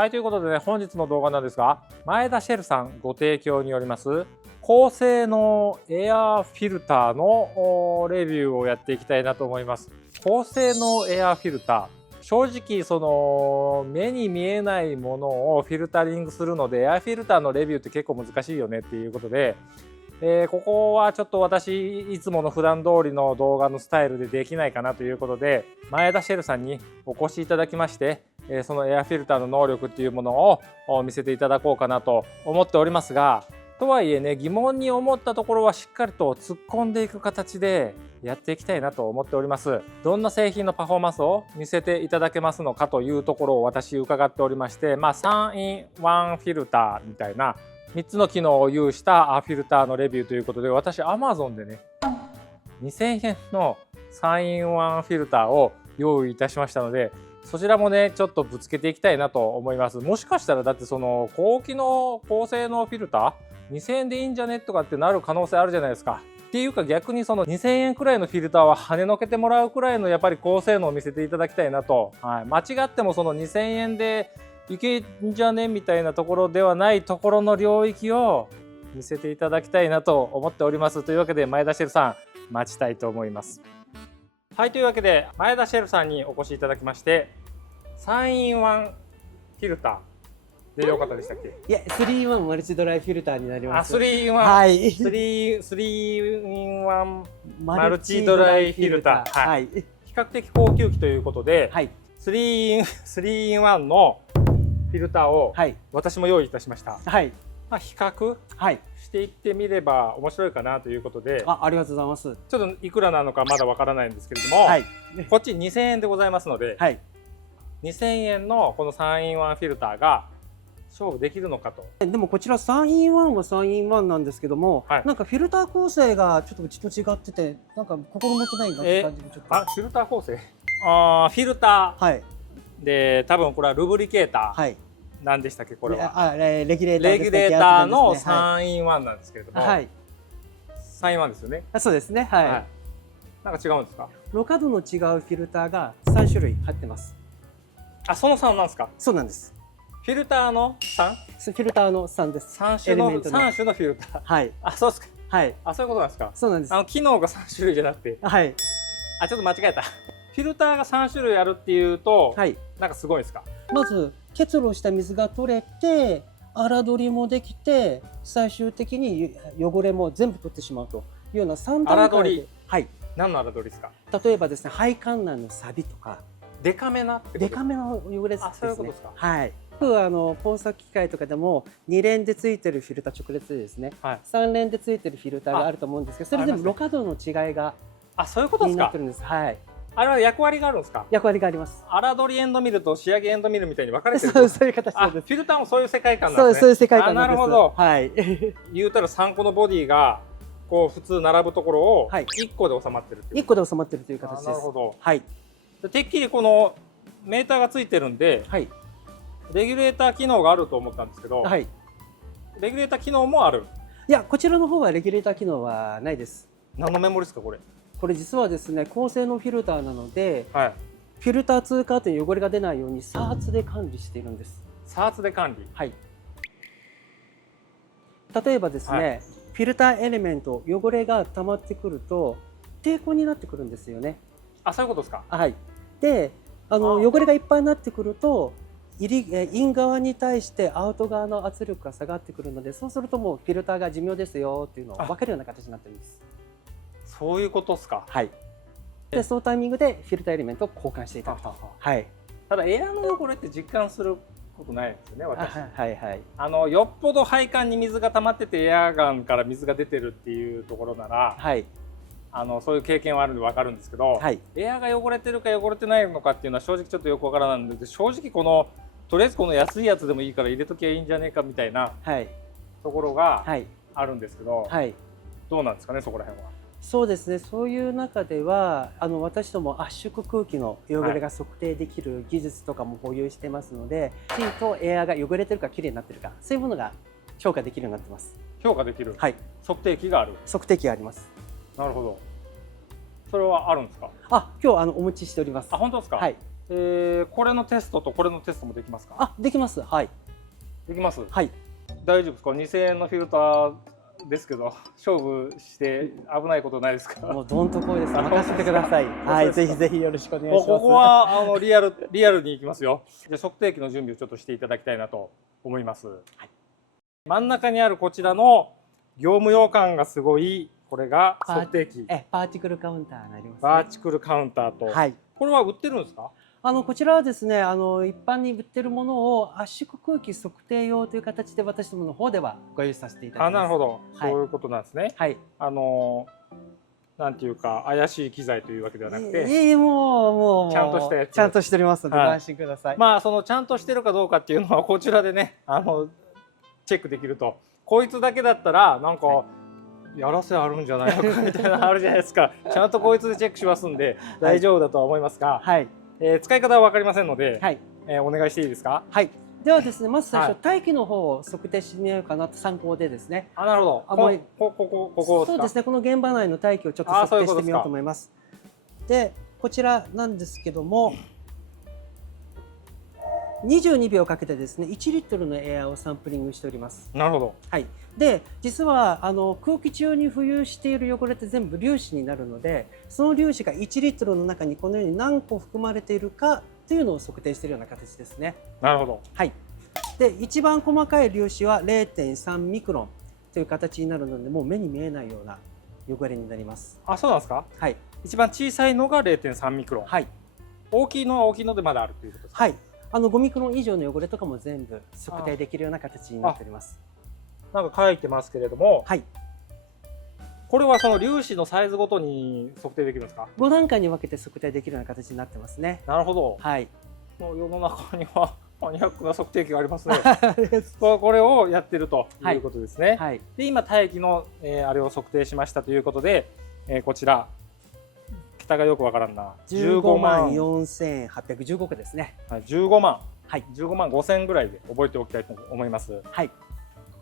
はい、ということでね、本日の動画なんですが、前田シェルさんご提供によります高性能エアフィルターのレビューをやっていきたいなと思います。高性能エアフィルター、正直その目に見えないものをフィルタリングするので、エアフィルターのレビューって結構難しいよねっていうことで、ここはちょっと私いつもの普段通りの動画のスタイルでできないかなということで、前田シェルさんにお越しいただきまして、そのエアフィルターの能力っていうものを見せていただこうかなと思っておりますが、とはいえね、疑問に思ったところはしっかりと突っ込んでいく形でやっていきたいなと思っております。どんな製品のパフォーマンスを見せていただけますのかというところを私伺っておりまして、3-in-1 フィルターみたいな3つの機能を有したフィルターのレビューということで、私 Amazon でね2000円の 3-in-1 フィルターを用意いたしましたので、そちらもねちょっとぶつけていきたいなと思います。もしかしたらだってその高機能高性能フィルター2000円でいいんじゃねとかってなる可能性あるじゃないですか。っていうか逆にその2000円くらいのフィルターは跳ねのけてもらうくらいのやっぱり高性能を見せていただきたいなと、間違ってもその2000円でいけんじゃねみたいなところではないところの領域を見せていただきたいなと思っております。というわけで前田シェルさん待ちたいと思います。はい、というわけで前田シェルさんにお越しいただきまして、3-in-1 フィルターでよかったでしたっけ？いや、3-in-1 マルチドライフィルターになります。3-in-1、はい。3-in-1 マルチドライフィルター。はい。比較的高級機ということで、はい、3-in-1 のフィルターを私も用意いたしました。はい。まあ比較していってみれば面白いかなということで、ありがとうございます。ちょっといくらなのかまだわからないんですけれども、はい、こっち2000円でございますので、はい、2000円のこの 3-in-1 フィルターが勝負できるのかと。でもこちら 3-in-1 は 3-in-1 なんですけども、はい、なんかフィルター構成がちょっとうちと違ってて、なんか心もとないなって感じでちょっと。フィルター構成？フィルター、はい、で多分これはルブリケーター。はい、何でしたっけこれは？レギュレーターの 3-in-1 なんですけれども、はい、3-in-1 ですよね。そうですね。はい。なんか違うんですか？ろ過度の違うフィルターが3種類入ってます。その3なんですか？そうなんです。フィルターの 3？ フィルターの3です。3種のフィルター。はい。そうですか。はい。そういうことなんですか？そうなんです。機能が3種類じゃなくて。はい。ちょっと間違えた。フィルターが3種類あるっていうと、はい、なんかすごいですか？まず結露した水が取れて、粗取りもできて、最終的に汚れも全部取ってしまうというような3段階で。はい。何の粗取りですか？例えばですね、配管内の錆とか。デカめなデカめの汚れですね。そういうことですか？はい。工作機械とかでも2連でついてるフィルター直列でですね、はい、3連でついてるフィルターがあると思うんですけど、それでもろ過度の違いがそういうことですか？になってるんです。はい。あれは役割があるんですか？役割があります。粗取りエンドミルと仕上げエンドミルみたいに分かれてる。そういう形です。フィルターもそういう世界観なんですね。そういう世界観なんです。なるほど。はい。言うたら3個のボディがこう普通並ぶところを1個で収まってるっていう。1個で収まってるという形です。なるほど。はい。てっきりこのメーターがついてるんで、はい、レギュレーター機能があると思ったんですけど、はい、レギュレーター機能もある？いや、こちらの方はレギュレーター機能はないです。何のメモリですかこれ？これ実はですね、高性能フィルターなので、はい、フィルター通過点汚れが出ないようにサーツで管理しているんです。サーツで管理？はい。例えばですね、はい、フィルターエレメント汚れが溜まってくると抵抗になってくるんですよね。そういうことですか？はい。で、汚れがいっぱいになってくるとイン側に対してアウト側の圧力が下がってくるので、そうするともうフィルターが寿命ですよっていうのを分かるような形になってるんです。そういうことですか？はい。でそのタイミングでフィルターエレメントを交換していただくと。はい。ただエアの汚れって実感することないんですよね、私。はいはい。よっぽど配管に水が溜まっててエアガンから水が出てるっていうところなら、はい、そういう経験はあるんで分かるんですけど、はい、エアが汚れてるか汚れてないのかっていうのは正直ちょっとよく分からないので、正直とりあえずこの安いやつでもいいから入れときゃいいんじゃねえかみたいなところがあるんですけど、はい、どうなんですかね、そこら辺は。そうですね、そういう中では私ども圧縮空気の汚れが測定できる技術とかも保有してますので、きちんとエアが汚れてるかきれいになってるか、そういうものが評価できるようになってます。評価できる？はい。測定器がある？測定器があります。なるほど。それはあるんですか？今日お持ちしております。本当ですか？はい。これのテストとこれのテストもできますか？あ、できます。はい。できます。はい。大丈夫ですか？2000円のフィルターですけど、勝負して危ないことないですか？もうどんとこいです。任せてください。はい、ぜひぜひよろしくお願いします。ここはリアルに行きますよ。じゃあ測定器の準備をちょっとしていただきたいなと思います。はい、真ん中にあるこちらの業務用感がすごい、これが測定器。パーティクルカウンターになります、ね。パーティクルカウンターと。はい。これは売ってるんですか？こちらはですね、一般に売ってるものを圧縮空気測定用という形で私どもの方ではご用意させていただきます。なるほど、はい、そういうことなんですね。はい。なんていうか怪しい機材というわけではなくて、もうちゃんとしたやつ、ちゃんとしておりますので、ご安心ください。まあそのちゃんとしてるかどうかっていうのはこちらでねチェックできると。こいつだけだったらなんか、やらせあるんじゃないのかみたいなのあるじゃないですか。ちゃんとこいつでチェックしますんで大丈夫だとは思いますが、はい。使い方は分かりませんので、はい。お願いしていいですか？はい。ではですね、まず最初、はい、大気の方を測定してみようかなと参考でですね。なるほど。ここそうですね。この現場内の大気をちょっと測定してみようと思います。で、こちらなんですけども、22秒かけてですね、1リットルのエアをサンプリングしております。なるほど。はい。で、実は空気中に浮遊している汚れって全部粒子になるので、その粒子が1リットルの中にこのように何個含まれているかというのを測定しているような形ですね。なるほど。はい。で、一番細かい粒子は 0.3 ミクロンという形になるので、もう目に見えないような汚れになります。そうなんですか？はい。一番小さいのが 0.3 ミクロン。はい。大きいのは大きいのでまだあるということですか？はい。5ミクロン以上の汚れとかも全部測定できるような形になっております。なんか書いてますけれども、はい。これはその粒子のサイズごとに測定できるんですか？5段階に分けて測定できるような形になってますね。なるほど。はい。もう世の中にはマニアックな測定器がありますね。これをやってるということですね。はい。で今大気の、あれを測定しましたということで、こちら桁がよくわからんな。15万4815個ですね。はい。15万。はい。15万5000ぐらいで覚えておきたいと思います。はい。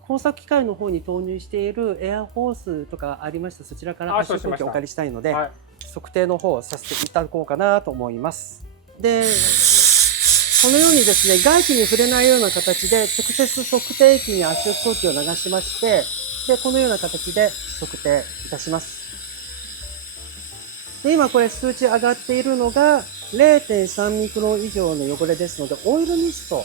工作機械の方に投入しているエアホースとかありましたそちらから圧縮空気をお借りしたいので、測定の方をさせていただこうかなと思います。で、このようにですね、外気に触れないような形で直接測定器に圧縮空気を流しまして、で、このような形で測定いたします。で、今これ数値上がっているのが 0.3 ミクロン以上の汚れですので、オイルミスト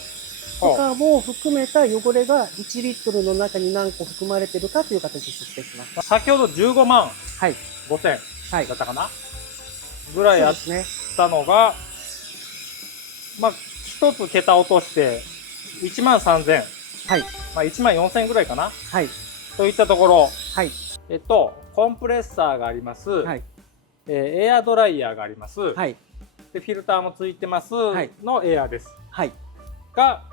とかも含めた汚れが1リットルの中に何個含まれているかという形で測定します。先ほど15万5000だったかな、ぐらいあったのが、まあ一つ桁落として1万3000、はい、まあ1万4000ぐらいかな、はい、といったところ、はい、コンプレッサーがあります、はい、エアドライヤーがあります、はい、でフィルターもついてますのエアです、はい、が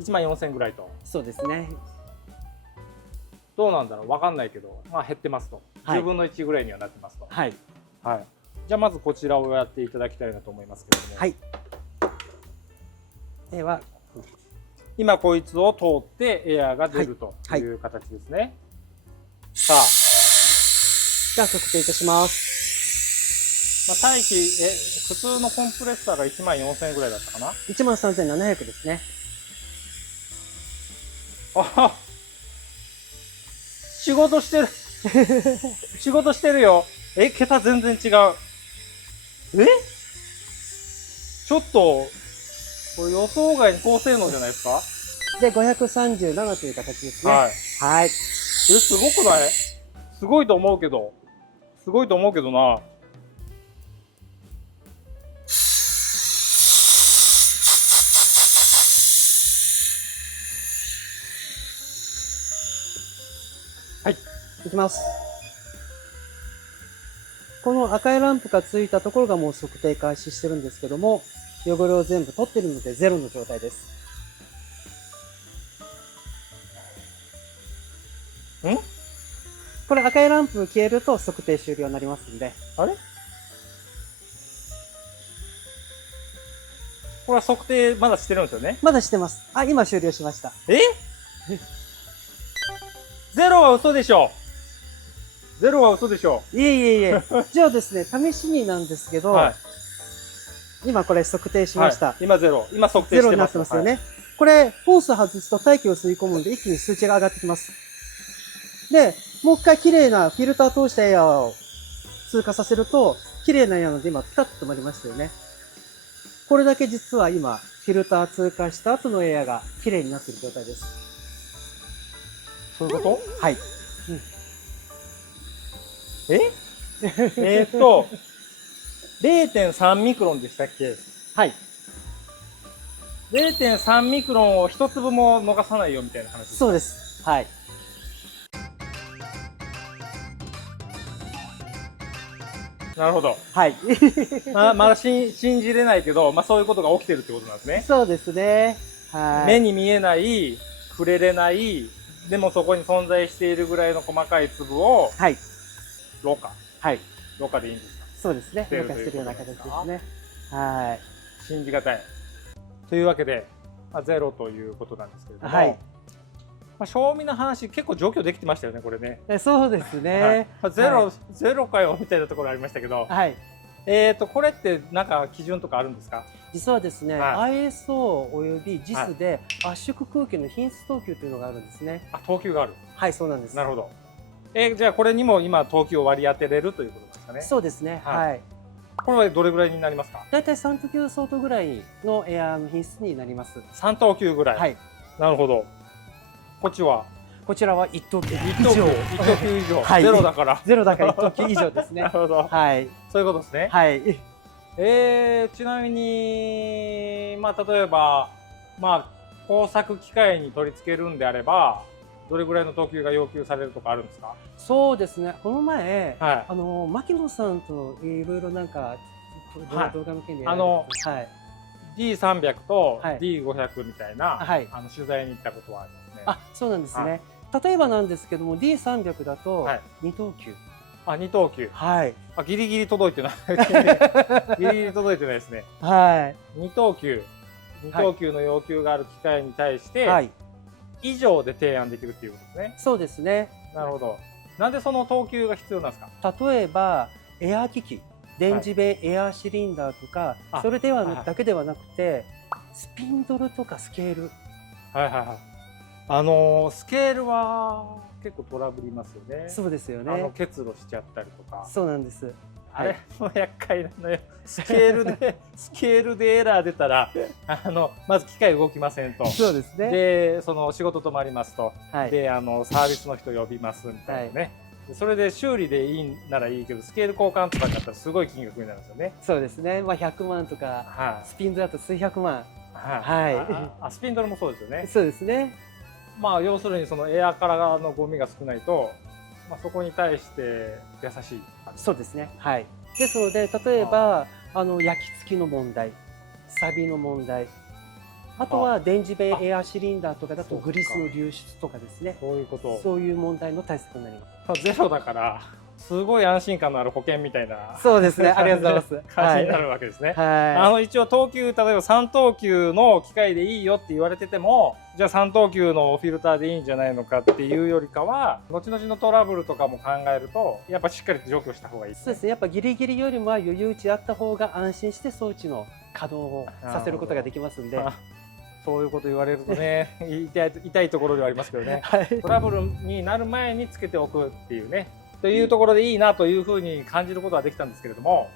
1万4000ぐらいと。そうですね。どうなんだろう、分かんないけど、まあ減ってますと、はい、10分の1ぐらいにはなってますと。はい、はい、じゃあまずこちらをやっていただきたいなと思いますけれども、はい、では今こいつを通ってエアが出るという形ですね。はいはい、さあ、じゃあ測定いたします。まあ、大気普通のコンプレッサーが1万4000円ぐらいだったかな。1万3700ですね。あ、仕事してる仕事してるよ。桁全然違う。ちょっとこれ予想外に高性能じゃないですか。で537という形ですね。はい、はい、すごくない？すごいと思うけど、すごいと思うけどな。はい、いきます。この赤いランプがついたところがもう測定開始してるんですけども、汚れを全部取ってるのでゼロの状態です。これ赤いランプ消えると測定終了になりますんで。あれ？これは測定まだしてるんですよね？まだしてます。今終了しました。ゼロは嘘でしょ。ゼロは嘘でしょ。いえいえいえ。じゃあですね、試しになんですけど、はい、今これ測定しました。はい、今ゼロ。今測定ゼロになしてます。ってますよね。これ、ホース外すと大気を吸い込むんで、一気に数値が上がってきます。で、もう一回綺麗なフィルター通したエアーを通過させると、綺麗なエアなので今、ピタッと止まりましたよね。これだけ実は今、フィルター通過した後のエアが綺麗になっている状態です。そういうこと？はい。0.3 ミクロンでしたっけ？はい。0.3 ミクロンを一粒も逃さないよみたいな話ですか？そうです。はい。なるほど。はい。まだ信じれないけど、そういうことが起きてるってことなんですね。そうですね。はい。目に見えない、触れれない、でもそこに存在しているぐらいの細かい粒を、はい。ろ過。はい。ろ過でいいんですか？そうですね。してるろ過するような形というですことでね。はい。信じがたい。というわけで、ゼロということなんですけれども、はい。賞味の話結構除去できてましたよね、これね。そうですね。ゼロかよみたいなところありましたけど、はい。これってなんか基準とかあるんですか？実はですね、は ISO および JIS で圧縮空気の品質等級というのがあるんですね。等級がある。はい、そうなんです。なるほど。じゃあこれにも今等級を割り当てれるということですかね。そうですね。はいはい。これはどれぐらいになりますか？だいたい3等級相当ぐらいのエアの品質になります。3等級ぐらい。はい。なるほど。こっちはこちらは1等級以1等級上。1等級以上。はいゼロだから。ゼロだから1等級以上ですね。なるほど。はい。そういうことですね。はい。ちなみに、例えば、工作機械に取り付けるんであれば、どれぐらいの等級が要求されるとかあるんですか？そうですね。この前、はい。牧野さんといろいろなんか、はい動画の件ではい。D300 と D500 みたいな、はい。取材に行ったことはありますね。あ、そうなんですね。例えばなんですけども、D300 だとはい2等級。2等級。はい。ギリギリ届いてない。ギリギリ届いてないですね。は2等級。2等級の要求がある機械に対しい。て、はい。以上で提案できるっていうことですね。そうですね。なるほど。なんでその等級が必要なんですか？例えば、エア機器、電磁弁エアシリンダーとか、それではだけではなくて、スピンドルとかスケール。はいはいはい。スケールは結構トラブりますよね。そうですよね。結露しちゃったりとか。そうなんです。あれも厄介なのよ。スケールでエラー出たら、まず機械動きませんと。そうですね。で、その仕事止まりますと。はい、で、サービスの人呼びますみたいなね。はい、それで修理でいいならいいけど、スケール交換とかになったらすごい金額になるんですよね。そうですね。100万とか、はい、スピンドルだと数百万。はい。スピンドルもそうですよね。そうですね。要するにそのエアからのゴミが少ないと、そこに対して優しい。そうですね。はい。ですので、例えば焼き付きの問題、錆の問題、あとは電磁弁エアシリンダーとかだとグリスの流出とかですね。そういうこと。そういう問題の対策になります。ゼロだから。すごい安心感のある保険みたいな。そうですね。ありがとうございます。感じになるわけですね。はい。一応等級、例えば3等級の機械でいいよって言われてても、じゃあ3等級のフィルターでいいんじゃないのかっていうよりかは、後々のトラブルとかも考えると、やっぱしっかりと除去した方がいいですね。そうですね。やっぱギリギリよりも余裕値あった方が安心して装置の稼働をさせることができますんで。そういうこと言われるとね、痛いところではありますけどね。はい、トラブルになる前につけておくっていうね。というところでいいなというふうに感じることはできたんですけれども、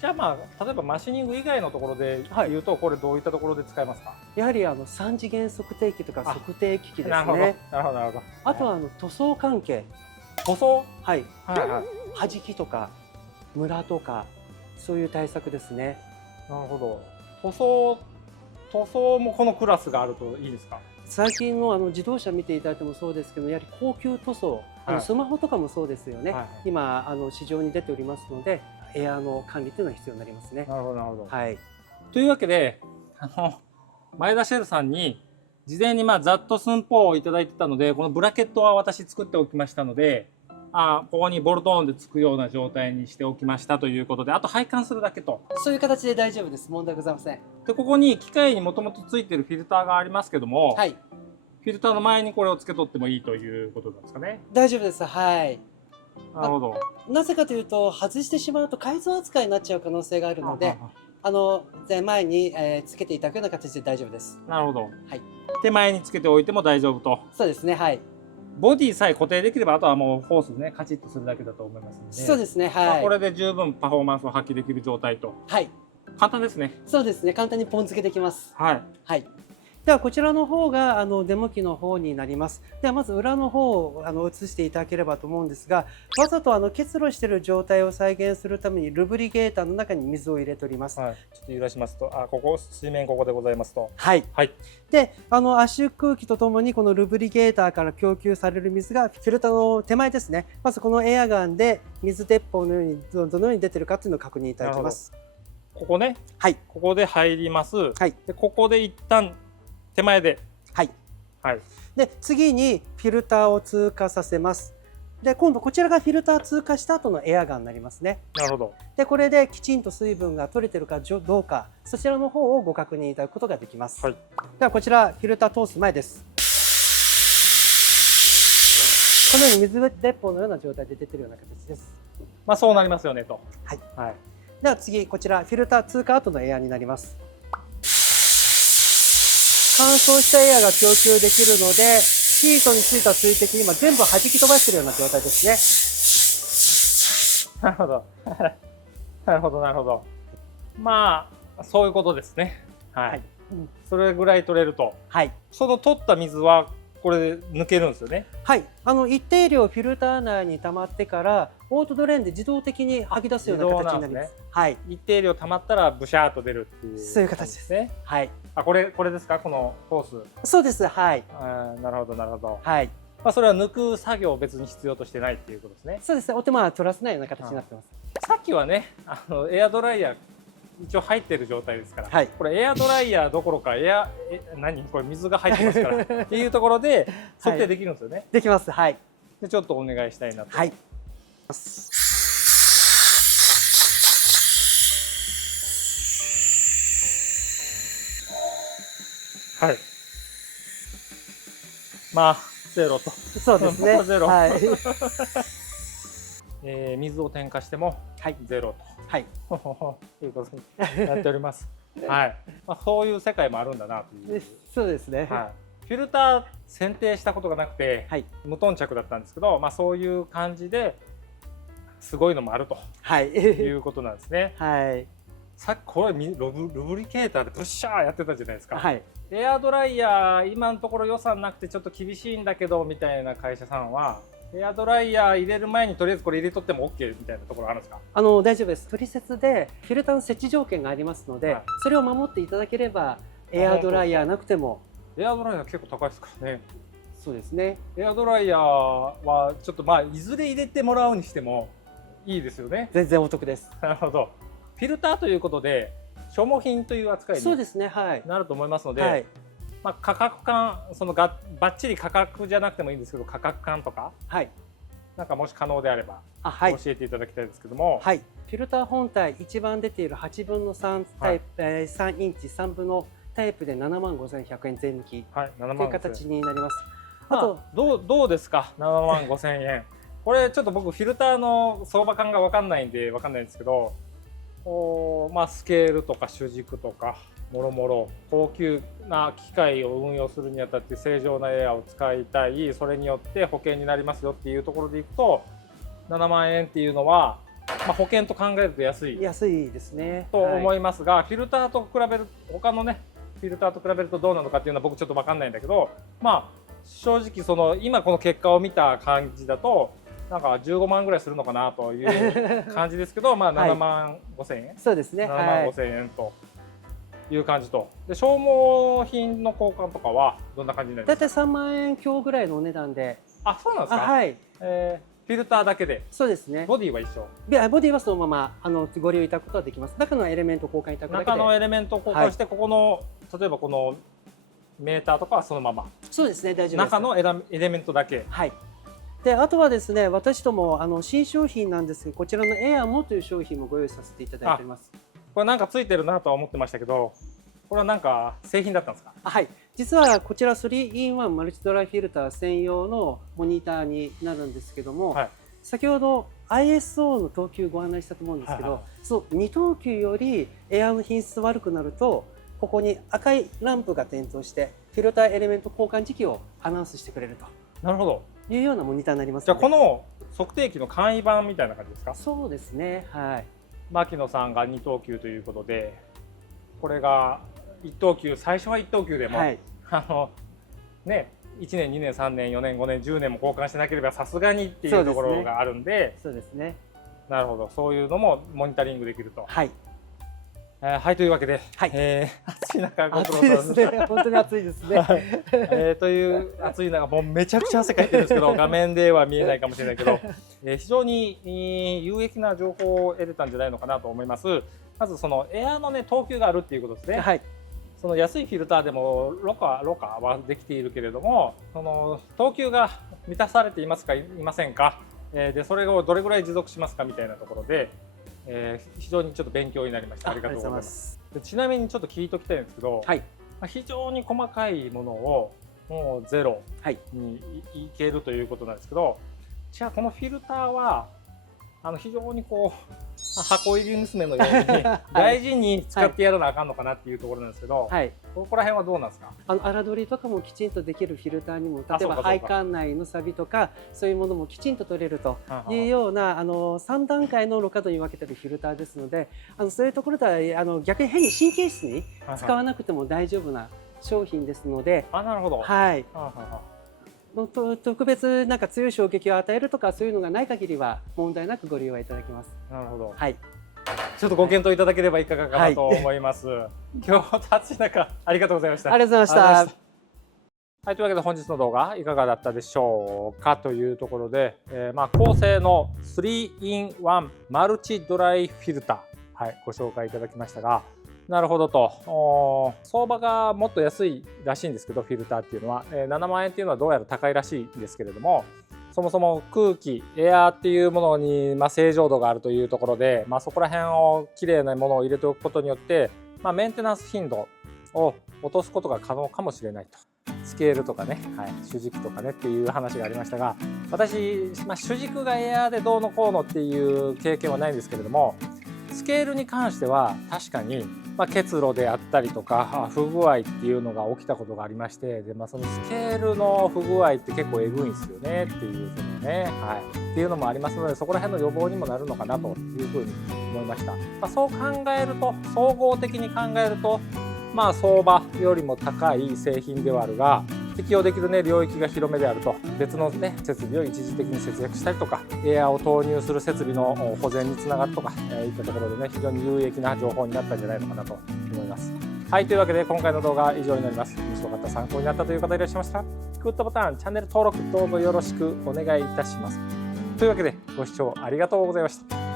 じゃあ例えばマシニング以外のところで言うと、これどういったところで使えますか？やはり3次元測定器とか測定機器ですね。なるほど、なるほど、なるほど。あとは塗装関係。塗装？はい。はじきとかムラとかそういう対策ですね。なるほど。塗装もこのクラスがあるといいですか？最近の自動車見ていただいてもそうですけど、やはり高級塗装、スマホとかもそうですよね。今市場に出ておりますので、エアの管理というのは必要になりますね。なるほど、なるほど。はい。というわけで、前田シェルさんに事前にざっと寸法をいただいてたので、このブラケットは私作っておきましたので、ここにボルトオンでつくような状態にしておきましたということで、あと配管するだけと。そういう形で大丈夫です。問題ございません。で、ここに機械にもともとついてるフィルターがありますけども、はい、フィルターの前にこれを付け取ってもいいということなんですかね。大丈夫です。はい。なるほど。なぜかというと、外してしまうと改造扱いになっちゃう可能性があるので、前に、つけていただくような形で大丈夫です。なるほど。はい。手前につけておいても大丈夫と。そうですね。はい。ボディさえ固定できればあとはもうフォースでねカチッとするだけだと思いますので。そうですね。はい。まあこれで十分パフォーマンスを発揮できる状態と。はい。簡単ですね。そうですね。簡単にポン付けできます。はい。はい。ではこちらの方がデモ機の方になります。ではまず裏の方を映していただければと思うんですが、わざと結露している状態を再現するためにルブリゲーターの中に水を入れております。はい、ちょっと揺らしますと、ここ水面ここでございますと。はい。はい。で、圧縮空気とともにこのルブリゲーターから供給される水がフィルターの手前ですね。まずこのエアガンで水鉄砲のようにどのように出てるかというのを確認いただきます。ここね。はい。ここで入ります。はい。でここで一旦手前で。はい。はい。で次にフィルターを通過させます。で今度こちらがフィルター通過した後のエアガンになりますね。なるほど。でこれできちんと水分が取れてるかどうか、そちらの方をご確認いただくことができます。はい。ではこちらフィルター通す前です。このように水鉄砲のような状態で出てるような形です。まあそうなりますよねと。はい。はい。では次こちらフィルター通過後のエアになります。乾燥したエアが供給できるので、シートについた水滴今全部弾き飛ばしているような状態ですね。なるほど。なるほどなるほど。まあそういうことですね。はい。はい、それぐらい取れると。はい。その取った水はこれで抜けるんですよね。はい。一定量フィルター内に溜まってからオートドレーンで自動的に吐き出すような形になります。はい。一定量溜まったらブシャーっと出るっていう、そういう形ですね。はい。これですか、このホース。そうです。はい。なるほどなるほど。はい。まあそれは抜く作業を別に必要としてないっていうことですね。そうですね。お手間は取らせないような形になってます。さっきはね、エアドライヤー一応入ってる状態ですから、はい、これエアドライヤーどころか何これ水が入ってますからっていうところで測定できるんですよね。はい、できます。はい。でちょっとお願いしたいなと。はい。はい。まあゼロと。そうですね。ゼロ。はい。水を添加してもゼロと。はい。ということになっております。はい。まあそういう世界もあるんだなという。そうですね。はい。フィルター選定したことがなくて、はい、無頓着だったんですけど、まあそういう感じですごいのもあると、はい、いうことなんですね。はい。さっきこれルブリケーターでブッシャーやってたじゃないですか。はい。エアドライヤー今のところ予算なくてちょっと厳しいんだけどみたいな会社さんはエアドライヤー入れる前にとりあえずこれ入れとっても OK みたいなところあるんですか？大丈夫です。取説でフィルターの設置条件がありますので、はい、それを守っていただければエアドライヤーなくても。エアドライヤー結構高いですからね。そうですね。エアドライヤーはちょっとまあいずれ入れてもらうにしてもいいですよね。全然お得です。なるほど。フィルターということで消耗品という扱いになると思いますので、はい、まあ価格感バッチリ価格じゃなくてもいいんですけど価格感とか、はい、なんかもし可能であれば教えていただきたいですけども、はい、フィルター本体一番出ている8分の3タイプ、3インチ3分のタイプで75,100円税抜きという形になります。あとどうですか75,000円。これちょっと僕フィルターの相場感が分かんないんで分かんないんですけど、まあスケールとか主軸とかもろもろ高級な機械を運用するにあたって正常なエアを使いたい、それによって保険になりますよっていうところでいくと7万円っていうのは、まあ、保険と考えると安いですねと思いますが、はい、フィルターと比べる他のねフィルターと比べるとどうなのかっていうのは僕ちょっと分かんないんだけど、まあ正直今この結果を見た感じだとなんか15万ぐらいするのかなという感じですけどまあ7万5,000円、そうですね、7万5,000円という感じと、で消耗品の交換とかはどんな感じになりますか？だいたい3万円強ぐらいのお値段で。あ、そうなんですか？はい。フィルターだけで。そうですね。ボディは一緒。ボディはそのままご利用いただくことはできます。中のエレメント交換いただくだけで。中のエレメント交換して、はい、ここの例えばこのメーターとかはそのまま。そうですね、大丈夫です。中のエレメントだけ。はい。であとはですね、私ども新商品なんですけど、こちらのエアモという商品もご用意させていただいております。これなんかついてるなとは思ってましたけど、これはなんか製品だったんですか？はい。実はこちら 3-in-1 マルチドライフィルター専用のモニターになるんですけども、はい、先ほど ISO の等級ご案内したと思うんですけど、はいはいその2等級よりエアーの品質悪くなると、ここに赤いランプが点灯してフィルターエレメント交換時期をアナウンスしてくれるとなるほど。いうようなモニターになりますじゃあので。この測定器の簡易版みたいな感じですか？そうですね、はい。牧野さんが2等級ということで、これが1等級、最初は1等級でも、はい、ね、1年2年3年4年5年10年も交換してなければさすがにっていうところがあるんで、そうですね。なるほど、そういうのもモニタリングできると。はい。はい、というわけで、はい暑い中ご苦労暑いで様ですね。本当に暑いですね。はいという暑い中、もうめちゃくちゃ汗かいてるんですけど、画面では見えないかもしれないけど、非常に有益な情報を得れたんじゃないのかなと思います。まずそのエアのね等級があるっていうことですね。はい。その安いフィルターでもろ過はできているけれども、その等級が満たされていますかいませんか、でそれをどれぐらい持続しますかみたいなところで、非常にちょっと勉強になりました。ありがとうございます。でちなみにちょっと聞いておきたいんですけど、はい。非常に細かいものをもうゼロはい。にいけるということなんですけど、じゃあこのフィルターは非常にこう箱入り娘のように大事に使ってやらなあかんのかなっていうところなんですけど、はい。ここら辺はどうなんですか？粗取りとかもきちんとできるフィルターにも、例えばそうか配管内の錆とかそういうものもきちんと取れるというような3段階のろ過度に分けてるフィルターですので、そういうところでは逆に変に神経質に使わなくても大丈夫な商品ですので、なるほど。はい。特別なんか強い衝撃を与えるとかそういうのがない限りは問題なくご利用いただけます。なるほど。はい。ちょっとご検討いただければいかがかなと思います。今日暑い中ありがとうございました。ありがとうございました。はい、というわけで本日の動画いかがだったでしょうかというところで、高性の 3-in-1 マルチドライフィルター、はい、ご紹介いただきましたが、なるほどと、相場がもっと安いらしいんですけど、フィルターっていうのは、7万円っていうのはどうやら高いらしいんですけれども、そもそも空気エアーっていうものに、正常度があるというところで、そこら辺をきれいなものを入れておくことによって、メンテナンス頻度を落とすことが可能かもしれないと。スケールとかね、はい、主軸とかねっていう話がありましたが、私、主軸がエアーでどうのこうのっていう経験はないんですけれども、スケールに関しては確かに、結露であったりとか不具合っていうのが起きたことがありまして、で、そのスケールの不具合って結構えぐいんですよねっていうそのね、はい、っていうのもありますので、そこら辺の予防にもなるのかなというふうに思いました。そう考えると、総合的に考えると、相場よりも高い製品ではあるが、適用できる、領域が広めであると、別の、設備を一時的に節約したりとか、エアーを投入する設備の保全につながるとか、いったところで非常に有益な情報になったんじゃないのかなと思います。はい、というわけで今回の動画は以上になります。もしよかったら参考になったという方いらっしゃいましたら、グッドボタン、チャンネル登録どうぞよろしくお願いいたします。というわけでご視聴ありがとうございました。